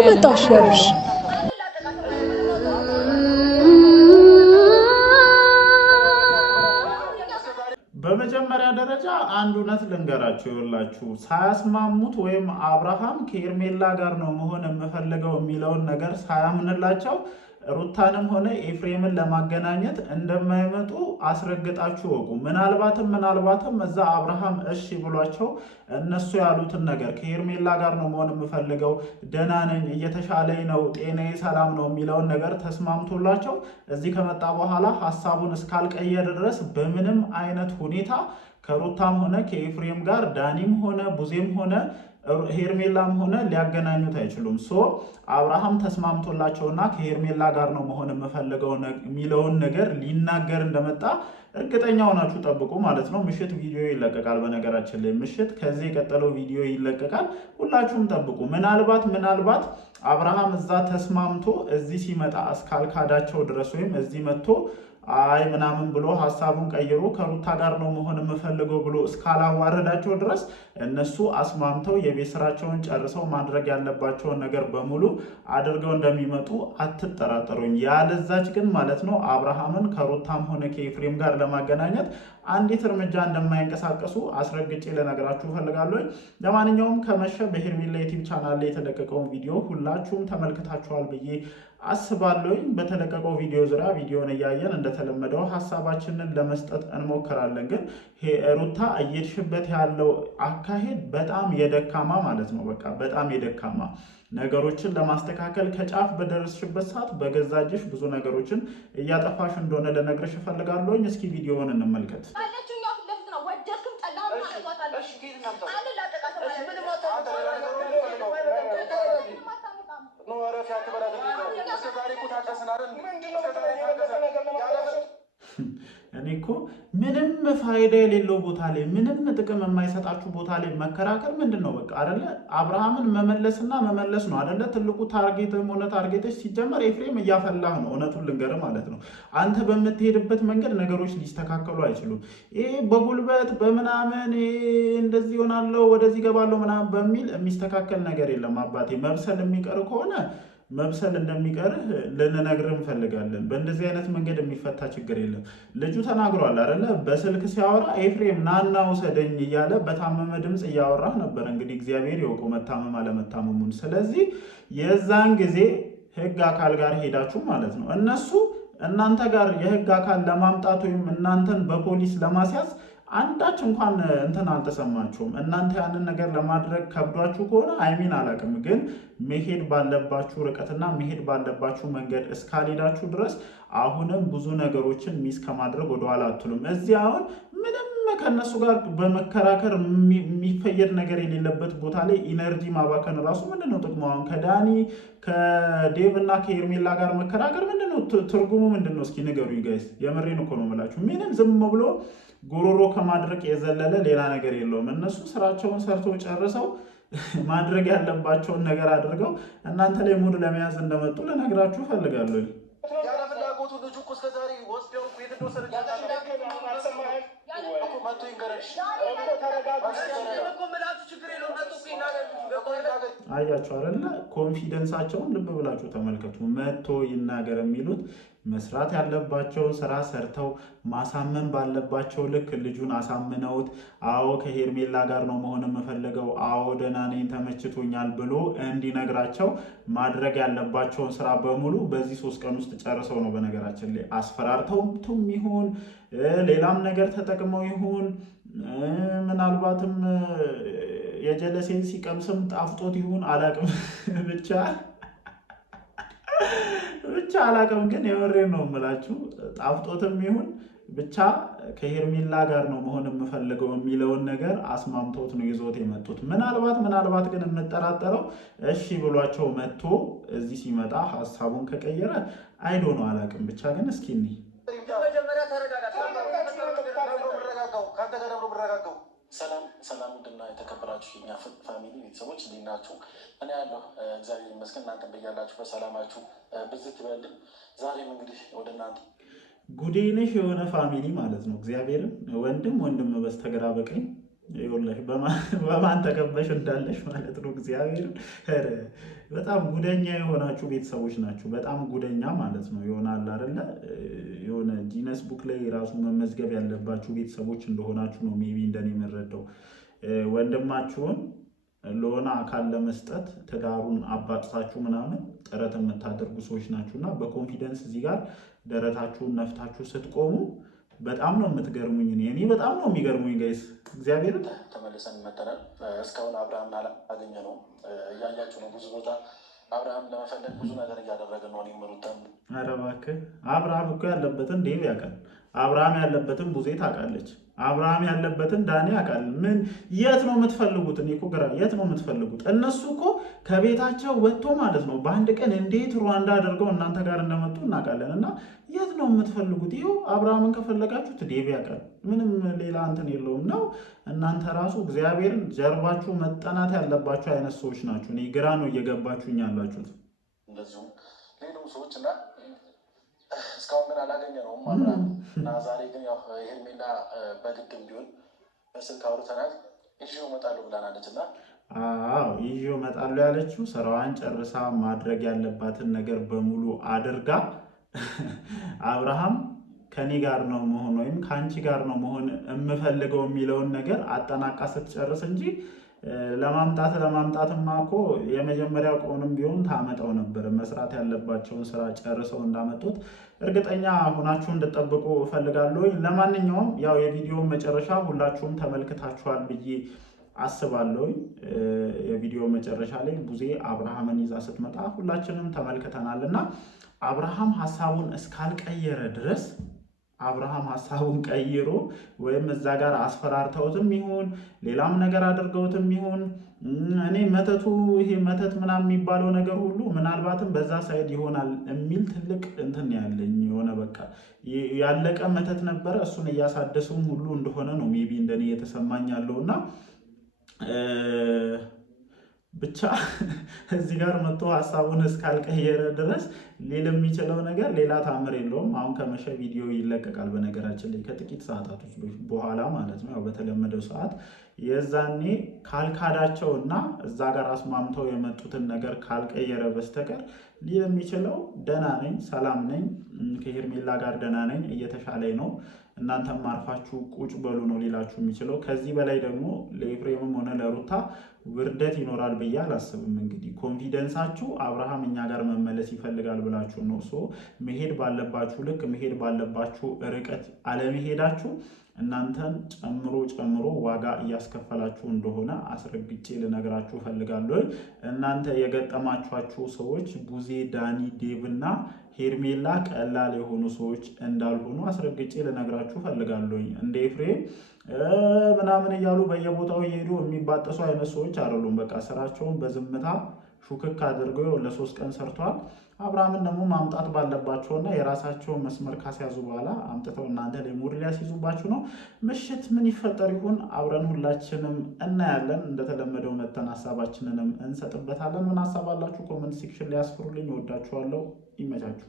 መጣሽ ያሉሽ? በመጀመሪያ ደረጃ አንድ እውነት ልንገራችሁ ይላችሁ ሳያስማሙት ወይም አብርሃም ከኤርሜላ ጋር ነው መሆን የምፈልገው የሚለውን ነገር ሳያምንላቸው ሩታንም ሆነ ኤፍሬምን ለማገናኘት እንደማይመጡ አስረግጣችሁ ወቁ። ምናልባትም እዛ አብርሃም እሺ ብሏቸው እነሱ ያሉትን ነገር ከኤርሜላ ጋር ነው መሆን የምፈልገው፣ ደህና ነኝ፣ እየተሻለኝ ነው፣ ጤናዬ ሰላም ነው የሚለውን ነገር ተስማምቶላቸው እዚህ ከመጣ በኋላ ሀሳቡን እስካልቀየረ ድረስ በምንም አይነት ሁኔታ ከሩታም ሆነ ከኤፍሬም ጋር ዳኒም ሆነ ቡዜም ሆነ ሄርሜላም ሆነ ሊያገናኙት አይችሉም። አብርሃም ተስማምቶላቸውና ከሄርሜላ ጋር ነው መሆን የምፈልገው የሚለውን ነገር ሊናገር እንደመጣ እርግጠኛ ሆናችሁ ጠብቁ ማለት ነው። ምሽት ቪዲዮ ይለቀቃል። በነገራችን ላይ ምሽት ከዚህ የቀጠለው ቪዲዮ ይለቀቃል። ሁላችሁም ጠብቁ። ምናልባት አብርሃም እዛ ተስማምቶ እዚህ ሲመጣ እስካልካዳቸው ድረስ ወይም እዚህ መጥቶ አይ ምናምን ብሎ ሀሳቡን ቀይሮ ከሩታ ጋር ነው መሆን የምፈልገው ብሎ እስካላዋረዳቸው ድረስ እነሱ አስማምተው የቤት ስራቸውን ጨርሰው ማድረግ ያለባቸውን ነገር በሙሉ አድርገው እንደሚመጡ አትጠራጠሩኝ። ያለዛች ግን ማለት ነው አብርሃምን ከሩታም ሆነ ከኤፍሬም ጋር ለማገናኘት አንዲት እርምጃ እንደማይንቀሳቀሱ አስረግጬ ልነግራችሁ እፈልጋለሁ። ለማንኛውም ከመሸ በሄርሜላ ዩቲዩብ ቻናል ላይ የተለቀቀውን ቪዲዮ ሁላችሁም ተመልክታችኋል ብዬ አስባለሁኝ። በተለቀቀው ቪዲዮ ዙሪያ ቪዲዮን እያየን እንደተለመደው ሀሳባችንን ለመስጠት እንሞክራለን። ግን ሩታ እየሄድሽበት ያለው አካሄድ በጣም የደካማ ማለት ነው። በቃ በጣም የደካማ ነገሮችን ለማስተካከል ከጫፍ በደረስሽበት ሰዓት በገዛ እጅሽ ብዙ ነገሮችን እያጠፋሽ እንደሆነ ልነግርሽ እፈልጋለሁኝ። እስኪ ቪዲዮውን እንመልከት። እኔ እኮ ምንም ፋይዳ የሌለው ቦታ ላይ ምንም ጥቅም የማይሰጣችሁ ቦታ ላይ መከራከር ምንድን ነው? በቃ አይደለ አብርሃምን መመለስና መመለስ ነው አይደለ ትልቁ ታርጌትም ሆነ ታርጌቶች ሲጀመር ኤፍሬም እያፈላህ ነው። እውነቱን ልንገር ማለት ነው አንተ በምትሄድበት መንገድ ነገሮች ሊስተካከሉ አይችሉም። ይሄ በጉልበት በምናምን እንደዚህ ይሆናለው ወደዚህ ገባለው ምናምን በሚል የሚስተካከል ነገር የለም አባቴ። መብሰል የሚቀር ከሆነ መብሰል እንደሚቀርህ ልንነግርህ እንፈልጋለን። በእንደዚህ አይነት መንገድ የሚፈታ ችግር የለም። ልጁ ተናግሯል አይደለ? በስልክ ሲያወራ ኤፍሬም ናና ውሰደኝ እያለ በታመመ ድምፅ እያወራህ ነበር። እንግዲህ እግዚአብሔር ያውቀው መታመም አለመታመሙን። ስለዚህ የዛን ጊዜ ህግ አካል ጋር ሄዳችሁ ማለት ነው እነሱ እናንተ ጋር የህግ አካል ለማምጣት ወይም እናንተን በፖሊስ ለማስያዝ አንዳች እንኳን እንትን አልተሰማችሁም። እናንተ ያንን ነገር ለማድረግ ከብዷችሁ ከሆነ አይሚን አላውቅም፣ ግን መሄድ ባለባችሁ ርቀትና መሄድ ባለባችሁ መንገድ እስካልሄዳችሁ ድረስ አሁንም ብዙ ነገሮችን ሚስ ከማድረግ ወደኋላ አትሉም። እዚህ አሁን ምንም ከነሱ ጋር በመከራከር የሚፈየድ ነገር የሌለበት ቦታ ላይ ኢነርጂ ማባከን ራሱ ምንድነው ጥቅሙ? አሁን ከዳኒ ከዴቭ እና ከኤርሜላ ጋር መከራከር ምንድነው ትርጉሙ? ምንድነው? እስኪ ንገሩኝ ጋይስ። የምሬን እኮ ነው የምላችሁ። ምንም ዝም ብሎ ጉሮሮ ከማድረቅ የዘለለ ሌላ ነገር የለውም። እነሱ ስራቸውን ሰርተው ጨርሰው ማድረግ ያለባቸውን ነገር አድርገው እናንተ ላይ ሙድ ለመያዝ እንደመጡ ልነግራችሁ እፈልጋለሁ። አያችሁ አይደለ? ኮንፊደንሳቸውን ልብ ብላችሁ ተመልከቱ። መጥቶ ይናገር የሚሉት መስራት ያለባቸውን ስራ ሰርተው ማሳመን ባለባቸው ልክ ልጁን አሳምነውት፣ አዎ ከሄርሜላ ጋር ነው መሆን የምፈልገው፣ አዎ ደህና ነኝ ተመችቶኛል ብሎ እንዲነግራቸው ማድረግ ያለባቸውን ስራ በሙሉ በዚህ 3 ቀን ውስጥ ጨርሰው ነው። በነገራችን ላይ አስፈራርተውም ይሁን ሌላም ነገር ተጠቅመው ይሁን ምናልባትም የጀለሴን ሲቀምስም ጣፍጦት ይሁን አላቅም ብቻ አላቅም። ግን የወሬን ነው የምላችሁ ጣፍጦትም ይሁን ብቻ ከሄርሜላ ጋር ነው መሆን የምፈልገው የሚለውን ነገር አስማምተውት ነው ይዞት የመጡት። ምናልባት ግን የምጠራጠረው እሺ ብሏቸው መጥቶ እዚህ ሲመጣ ሀሳቡን ከቀየረ አይዶ ነው አላቅም። ብቻ ግን እስኪ ሰላም ውድና የተከበራችሁ የኛ ፋሚሊ ቤተሰቦች እንዴት ናችሁ? እኔ ያለሁ እግዚአብሔር ይመስገን። እናንተ በያላችሁ በሰላማችሁ ብዝት ይበልኝ። ዛሬም እንግዲህ ወደ እናንተ ጉዴነሽ የሆነ ፋሚሊ ማለት ነው። እግዚአብሔርን ወንድም በስተግራ በቀኝ ይኸውልሽ በማን ተከበሽ እንዳለሽ ማለት ነው። እግዚአብሔርን በጣም ጉደኛ የሆናችሁ ቤተሰቦች ናችሁ። በጣም ጉደኛ ማለት ነው ይሆናል አይደለ? የሆነ ጊነስ ቡክ ላይ ራሱ መመዝገብ ያለባችሁ ቤተሰቦች እንደሆናችሁ ነው ሜቢ እንደኔ የምረዳው። ወንድማችሁን ለሆነ አካል ለመስጠት ትዳሩን አባጥሳችሁ ምናምን ጥረት የምታደርጉ ሰዎች ናችሁ እና በኮንፊደንስ እዚህ ጋር ደረታችሁን ነፍታችሁ ስትቆሙ በጣም ነው የምትገርሙኝ። እኔ በጣም ነው የሚገርሙኝ ጋይስ። እግዚአብሔር ተመልሰን መተናል። እስካሁን አብርሃም አላገኘ ነው እያያችሁ ነው። ብዙ ቦታ አብርሃም ለመፈለግ ብዙ ነገር እያደረገ ነው። ሩታም ኧረ እባክህ አብርሃም እኮ ያለበትን ዴቭ ያውቃል። አብርሃም ያለበትን ቡዜ ታውቃለች። አብርሃም ያለበትን ዳኒ ያውቃል። ምን የት ነው የምትፈልጉት? እኔ እኮ ግራ የት ነው የምትፈልጉት? እነሱ እኮ ከቤታቸው ወጥቶ ማለት ነው በአንድ ቀን እንዴት ሩዋንዳ አድርገው እናንተ ጋር እንደመጡ እናውቃለን። እና የት ነው የምትፈልጉት? ይኸው አብርሃምን ከፈለጋችሁት ዴቭ ያውቃል። ምንም ሌላ እንትን የለውም ነው። እናንተ ራሱ እግዚአብሔርን ጀርባችሁ መጠናት ያለባችሁ አይነት ሰዎች ናችሁ። እኔ ግራ ነው እየገባችሁኝ ያላችሁት። እንደዚሁም ሌሎች ሰዎች እና እስካሁን ግን አላገኘነውም አብርሃም እና ዛሬ ግን ያው ሄርሜላ በግድም ቢሆን በስልክ አውርተናል። ይዤው እመጣለሁ ብላናለች እና ይዤው እመጣለሁ ያለችው ስራዋን ጨርሳ ማድረግ ያለባትን ነገር በሙሉ አድርጋ አብርሃም ከኔ ጋር ነው መሆን ወይም ከአንቺ ጋር ነው መሆን የምፈልገው የሚለውን ነገር አጠናቃ ስትጨርስ እንጂ ለማምጣትማ እኮ የመጀመሪያው ቀኑም ቢሆን ታመጣው ነበር። መስራት ያለባቸውን ስራ ጨርሰው እንዳመጡት እርግጠኛ ሆናችሁ እንድጠብቁ እፈልጋለሁ። ለማንኛውም ያው የቪዲዮ መጨረሻ ሁላችሁም ተመልክታችኋል ብዬ አስባለሁ። የቪዲዮ መጨረሻ ላይ ቡዜ አብርሃምን ይዛ ስትመጣ ሁላችንም ተመልክተናል እና አብርሃም ሀሳቡን እስካልቀየረ ድረስ አብርሃም ሀሳቡን ቀይሮ ወይም እዛ ጋር አስፈራርተውትም ይሁን ሌላም ነገር አድርገውትም ይሁን እኔ መተቱ ይሄ መተት ምናምን የሚባለው ነገር ሁሉ ምናልባትም በዛ ሳይድ ይሆናል የሚል ትልቅ እንትን ያለኝ የሆነ በቃ ያለቀ መተት ነበረ። እሱን እያሳደሱም ሁሉ እንደሆነ ነው ሜቢ እንደኔ የተሰማኝ ያለውና ብቻ እዚህ ጋር መጥቶ ሀሳቡን እስካልቀየረ ድረስ ሌላ የሚችለው ነገር ሌላ ታምር የለውም። አሁን ከመሸ ቪዲዮ ይለቀቃል። በነገራችን ላይ ከጥቂት ሰዓታቶች በኋላ ማለት ነው፣ ያው በተለመደው ሰዓት የዛኔ ካልካዳቸው እና እዛ ጋር አስማምተው የመጡትን ነገር ካልቀየረ በስተቀር ሊል የሚችለው ደህና ነኝ፣ ሰላም ነኝ፣ ከሄርሜላ ጋር ደህና ነኝ፣ እየተሻለኝ ነው፣ እናንተም አርፋችሁ ቁጭ በሉ ነው ሊላችሁ የሚችለው። ከዚህ በላይ ደግሞ ለኤፍሬምም ሆነ ለሩታ ውርደት ይኖራል ብዬ አላስብም። እንግዲህ ኮንፊደንሳችሁ አብርሃም እኛ ጋር መመለስ ይፈልጋል ብላችሁ ነው መሄድ ባለባችሁ ልክ መሄድ ባለባችሁ ርቀት አለመሄዳችሁ እናንተን ጨምሮ ዋጋ እያስከፈላችሁ እንደሆነ አስረግጬ ልነግራችሁ እፈልጋለሁ። እናንተ የገጠማችኋችሁ ሰዎች ቡዜ፣ ዳኒ፣ ዴቭ እና ሄርሜላ ቀላል የሆኑ ሰዎች እንዳልሆኑ አስረግጬ ልነግራችሁ እፈልጋለሁ። እንደ ኤፍሬም ምናምን እያሉ በየቦታው እየሄዱ የሚባጠሱ አይነት ሰዎች አይደሉም። በቃ ስራቸውን በዝምታ ሹክክ አድርገው ለ3 ቀን ሰርቷል። አብርሃምን ደግሞ ማምጣት ባለባቸውና የራሳቸውን መስመር ካስያዙ በኋላ አምጥተው እናንተ ላይ ሙድ ሊያስይዙባችሁ ነው። ምሽት ምን ይፈጠር ይሁን አብረን ሁላችንም እናያለን። እንደተለመደው መተን ሀሳባችንንም እንሰጥበታለን። ምን ሀሳብ አላችሁ? ኮመንት ሴክሽን ላይ ያስፍሩልኝ። እወዳችኋለሁ። ይመቻችሁ።